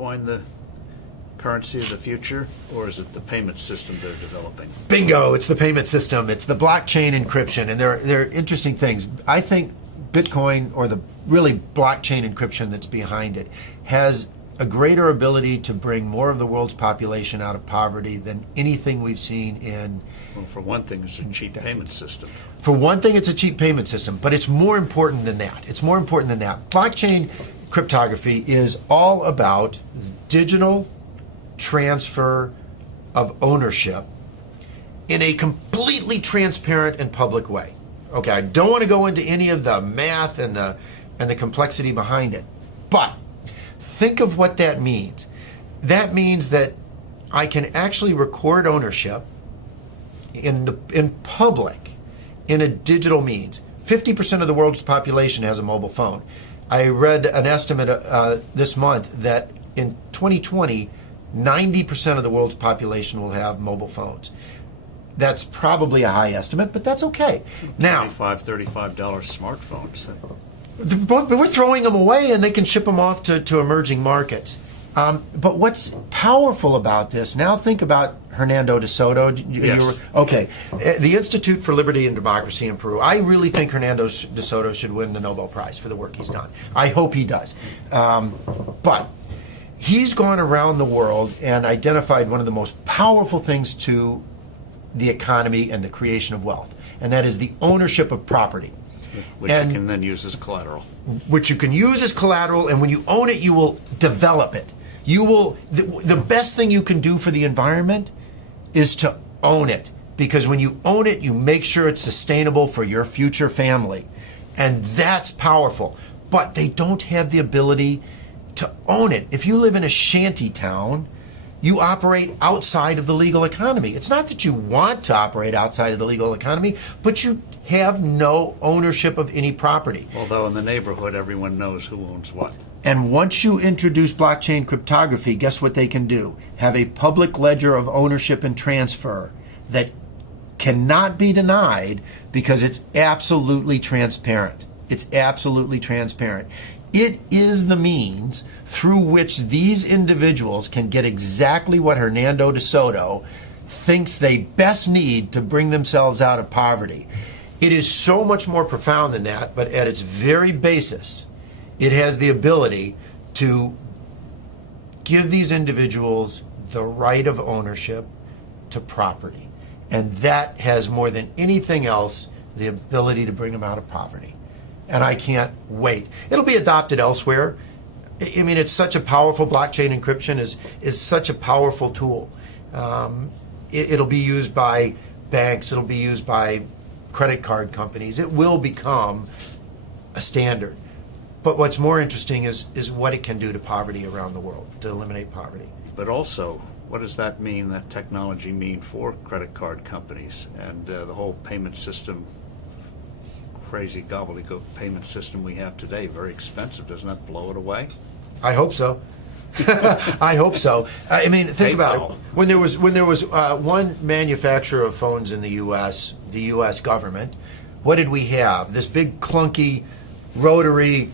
Bitcoin the currency of the future, or is it the payment system they're developing? Bingo, it's the payment system. It's the blockchain encryption, and they're interesting things. I think Bitcoin, or the really blockchain encryption that's behind it, has a greater ability to bring more of the world's population out of poverty than anything we've seen in... Well, for one thing, it's a cheap payment system. For one thing, it's a cheap payment system, but it's more important than that. It's more important than that. Blockchain cryptography is all about digital transfer of ownership in a completely transparent and public way. Okay, I don't want to go into any of the math and the complexity behind it, but think of what that means. That means that I can actually record ownership in public in a digital means. 50% of the world's population has a mobile phone. I read an estimate this month that in 2020, 90% of the world's population will have mobile phones. That's probably a high estimate, but that's okay. Now, $25, $35 smartphones. But we're throwing them away, and they can ship them off to emerging markets. But what's powerful about this, now think about Hernando de Soto. Yes. Okay. The Institute for Liberty and Democracy in Peru. I really think Hernando de Soto should win the Nobel Prize for the work he's done. I hope he does. But he's gone around the world and identified one of the most powerful things to the economy and the creation of wealth, and that is the ownership of property. Which you can then use as collateral. Which you can use as collateral, and when you own it, you will develop it. You will. The best thing you can do for the environment is to own it, because when you own it, you make sure it's sustainable for your future family, and that's powerful. But they don't have the ability to own it. If you live in a shanty town, you operate outside of the legal economy. It's not that you want to operate outside of the legal economy, but you have no ownership of any property. Although in the neighborhood, everyone knows who owns what. And once you introduce blockchain cryptography, guess what they can do? Have a public ledger of ownership and transfer that cannot be denied, because it's absolutely transparent. It's absolutely transparent. It is the means through which these individuals can get exactly what Hernando de Soto thinks they best need to bring themselves out of poverty. It is so much more profound than that, but at its very basis, it has the ability to give these individuals the right of ownership to property. And that has, more than anything else, the ability to bring them out of poverty. And I can't wait. It'll be adopted elsewhere. I mean, it's such a powerful, blockchain encryption is such a powerful tool. It'll be used by banks. It'll be used by credit card companies. It will become a standard. But what's more interesting is what it can do to poverty around the world, to eliminate poverty. But also, what does that mean, that technology mean for credit card companies and the whole payment system, crazy gobbledygook payment system we have today? Very expensive. Doesn't that blow it away? I hope so. I hope so. I mean, think about it. When there was one manufacturer of phones in the U.S., the U.S. government, what did we have? This big clunky rotary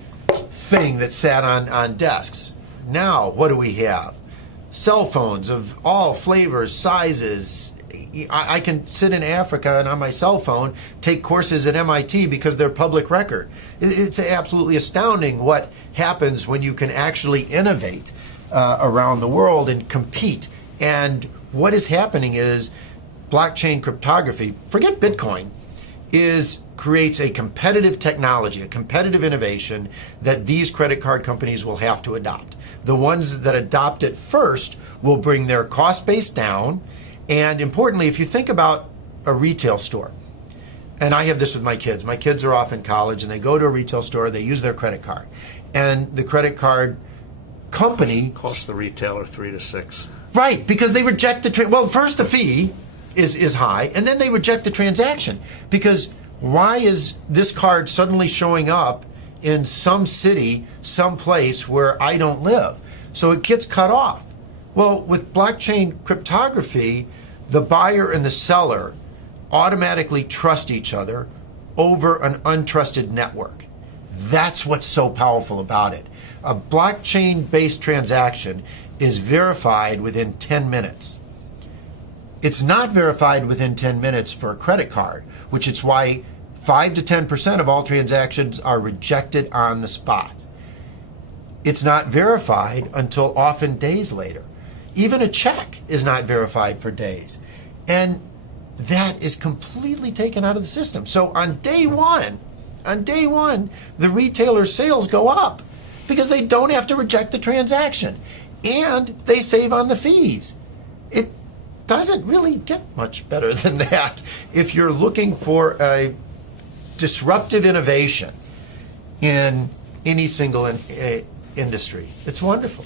thing that sat on desks. Now, what do we have? Cell phones of all flavors, sizes. I can sit in Africa and on my cell phone take courses at MIT because they're public record. It's absolutely astounding what happens when you can actually innovate around the world and compete. And what is happening is blockchain cryptography, forget Bitcoin, creates a competitive technology, a competitive innovation that these credit card companies will have to adopt. The ones that adopt it first will bring their cost base down. And importantly, if you think about a retail store, and I have this with my kids. My kids are off in college and they go to a retail store, they use their credit card. And the credit card company costs the retailer $3 to $6. Right, because they reject the well, first the fee is high, and then they reject the transaction. Because why is this card suddenly showing up in some city, some place where I don't live? So it gets cut off. Well, with blockchain cryptography, the buyer and the seller automatically trust each other over an untrusted network. That's what's so powerful about it. A blockchain-based transaction is verified within 10 minutes. It's not verified within 10 minutes for a credit card, which is why 5 to 10% of all transactions are rejected on the spot. It's not verified until often days later. Even a check is not verified for days. And that is completely taken out of the system. So on day one, the retailer's sales go up because they don't have to reject the transaction and they save on the fees. It doesn't really get much better than that if you're looking for a disruptive innovation in any single industry. It's wonderful.